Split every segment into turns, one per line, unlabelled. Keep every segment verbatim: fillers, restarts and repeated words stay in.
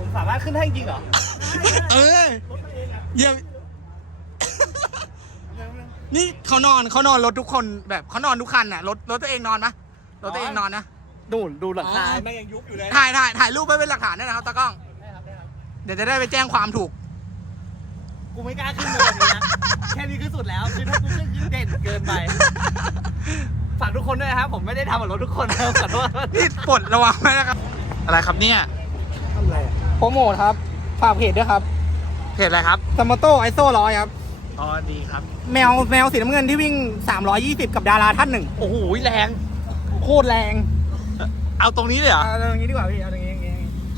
สามารถขึ้นได้จริงเหรอ
เออเยี่ยมนี่เขานอนเขานอนรถทุกคนแบบเขานอนทุกคันน่ะรถรถตัวเองนอนไหมรถตัวเองนอนนะ
ดูดูหลังคาแม่งยังยุบอยู่เลย
ถ่ายถ่ายถ่ายรูปไว้เป็นหลักฐานด้วยนะครับตากล้องเดี๋ยวจะได้ไปแจ้งความถูก
กูไม่กล้าขึ้นเลยแบบนี้นะแค่นี้คือสุดแล้วคือถ้ากูขึ้นยิ่งเด่นเกินไปฝากทุกคนด้วยนะครับผมไม่ได้ทำกับรถทุกคนนะขอโทษ
นี่ปลดระวังไว้นะครับอะไรครับเนี่ย
ทำอะไร
โปรโมทครับฝากเพจด้วยครับเพจอะไรครับซัมโมโตไอโซร้อยครับ
อ๋อดีครับ
แมวแมวสีน้ำเงินที่วิ่งสามร้อยยี่สิบกับดาราท่านหนึ่ง
โอ้โหแรง
โคตรแรง
เอาตรงนี้เลยเหรอ
เอาตรงนี้ดีกว่าพี่เอาตรงนี้อย่างงี้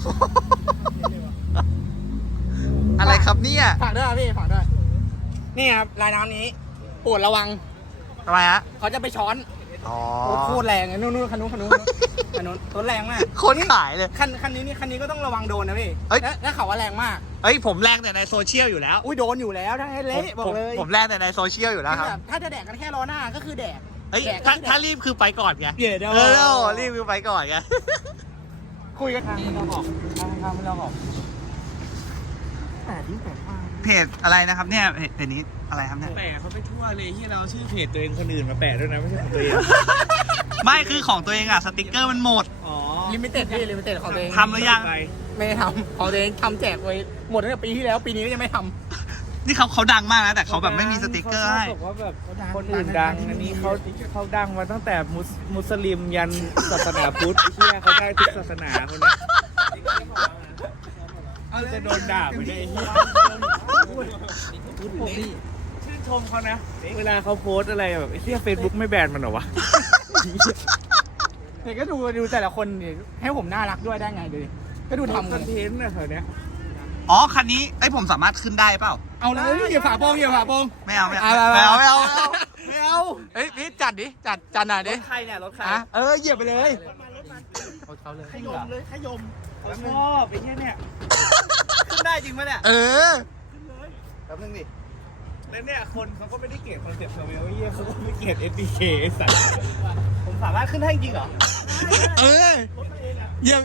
อะไรครับเนี่ยฝากด้วยพี่ฝากด้วยนี่ครับลายน้ำนี้ปวดระวังทำไมฮะเขาจะไปช้อนอ๋อโคตรแรงนู่นนู่นคันนู้นคันนู้นคันนู้นรถแรงมาก
โคตรขายเลย
คันคันนี้นี่คันนี้ก็ต้องระวังโดนนะพี่แล้วเขาว่าแรงมาก
เอ้ยผมแรงแต่ในโซเชียลอยู่แล้ว
อุ้ยโดนอยู่แล้วถ้าให้เละบอกเลย
ผมแรงแต่ในโซเชียลอยู่แล้วครับ
ถ้าจะแดกกันแค่ล้อหน้าก็คือแดก
เฮ้ยถ้าถ้ารีบคือไปก่อนไง
เดี๋ยว
เออรีบคือไปก่อนไง
คุยกันทางเราออกทางเราออกแต่ที่แต่เพจอะไรนะครับเนี่ยเพจนี้อะไรครับเนี่ย
แปะเขาไปทั่วเลยที่เราชื่อเพจตัวเองคนอื่นมาแปะด้วยนะไม่ใช่ของตัวเอง
ไม่คือของตัวเองอะสติกเกอร์มันหมดอ๋อลิมิเต็ดพี่ลิมิเต็ดของตัวเอง
ทำหรือยัง
ไม่ทำของตัวเองทำแจกไว้หมดตั้งแต่ปีที่แล้วปีนี้ก็ยังไม่ทำนี่เขาเขาดังมากนะแต่เขาแบบไม่มีสติกเกอร์ให้
บอกว่าแบบคนอื่นดังอันนี้เขาเขาดังมาตั้งแต่มุสลิมยันศาสนาพุทธเชี่ยเขาได้ทุกศาสนาคนนี้จะโดนด่าไปได้ชื่นชมเขานะเวลาเขาโพสอะไรแบบไอ้เชี่ยเฟซบุ๊กไม่แบนมันหรอวะ
เด็กก็ดูดูแต่ละคนให้ผมน่ารักด้วยได้ไงดูก็ดูทำ
คอนเทนต์นะเธอเนี้ย
อ๋อคันนี้ไอ้ผมสามารถขึ้นได้เปล่าเอาเลยเหยียบฝาโปงเหยียบฝาโปงไม่เอาไม่เอาไม่เอาไม่เอาไม่เอาเฮ้ยพี่จัดดิจัดจัดหน่อยดิ
รถใครเนี่ยรถใคร
เออเหยียบไปเลย
เขาเลยขยมเลยขยมเขาชอบไอ้เนี้ยเนี่ยขึ้นได้จริงไหมเนี่ย
เออ
ขึ้นเลยแป๊บนึงดิแล้วเนี่ยคนเขาก็ไม่ได้เกลียดคอนเซ็ปต์เซอร์เวลเยี่ยเขาก็ไม่เกลียด เอส ดี เค ไอ้สัสผมสามารถขึ้นได้จริงเหรอ
เออเหยียบ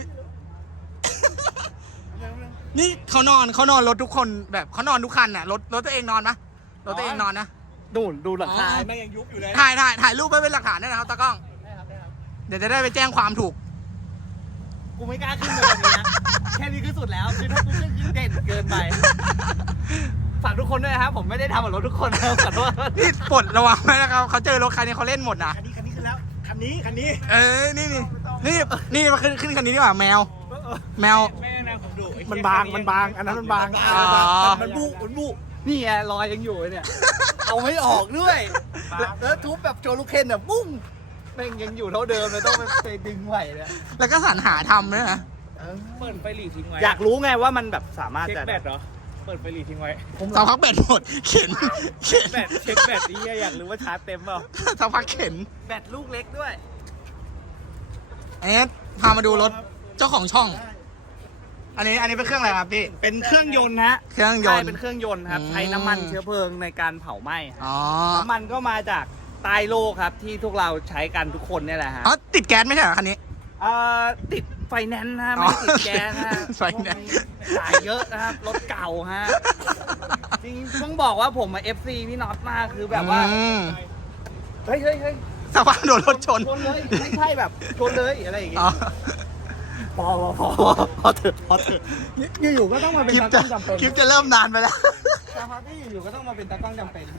นี่เขานอนเขานอนรถทุกคนแบบเขานอนทุกคันน่ะรถรถตัวเองนอนไหมรถตัวเองนอนนะ
ดูดูหลังคาแม่งยังยุบอยู่เลย
ถ่ายถ่ายถ่ายรูปไว้เป็นหลักฐานด้วยนะครับตากล้องเดี๋ยวจะได้ไปแจ้งความถูก
กูไม่กล้าขึ้นเลยแบบนี้นะแค่นี้คือสุดแล้วคือถ้ากูขึ้นยิ่งเด่นเกินไปฝากทุกคนด้วยนะครับผมไม่ได้ทำกับรถทุกคนนะขอโทษ
นี่ปลดระวังไว้นะครับเขาเจอรถคันนี้เขาเล่นหมดนะ
คันนี้คันนี้ขึ้นแล้วคันนี้คันนี้
เออนี่นี่นี่นี่มาขึ้นขึ้นคันนี้ดีกว่าแมวแมว
มันบางมันบางอันนั้นมันบางมันบุมันบุนี่ไงรอยยังอยู่เนี่ยเอาไม่ออกด้วยแล้วทุบแบบโจลูเคนแบบปุ้งแม่งยังอยู่เท่าเดิมเลยต้องไปดึงไหวเลย
แล้วก็สรรหาทำด้วยนะ
เปิดไฟหลีทิ้งไว้อยากรู้ไงว่ามันแบบสามารถจะแบตเหรอเปิดไฟหลีทิ้งไว้
สักพักแบตหมดเข็น
เช็คแบตเช็คแบตนี่อยากรู้ว่าชาร์จเต็มเปล่า
สักพักเข็น
แบตลูกเล็กด้วย
เอ๊ะพามาดูรถเจ้าของช่องอันนี้อันนี้เป็นเครื่องอะไรครับพี่
เป็นเครื่องยนต์ฮะ
เครื่องยนต์
เป็นเครื่องยนต์ครับใช้น้ำมันเชื้อเพลิงในการเผาไหม้
อ๋อ
น้ำมันก็มาจากใต้โลกครับที่ทุกเราใช้กันทุกคนนี่แหละฮะ
อ๋อติดแก๊สไม่ใช่เหรอคันนี้
เอ่อติดไฟแนนซ์ฮะไม่ติดแก๊สฮะ
ไฟแนนซ์
จ่ายเยอะนะครับรถเก่าฮะจริงต้องบอกว่าผมมา เอฟ ซี พี่น็อตมากคือแบบว่าเฮ้ยเฮ้ยเฮ้ย
สักพักโดนรถชน
ชนเลยไม่ใช่แบบชนเลยอะไรอย่างเงี้ยพอพอพอเถอะพอเถอะ
อยู่ๆก็ต้องมาเป็นตากล้องจำเป็น
คลิปจะเริ่มนานไปแล้ว
สักพักที่อยู่ๆก็ต้องมาเป็นตากล้องจำเป็น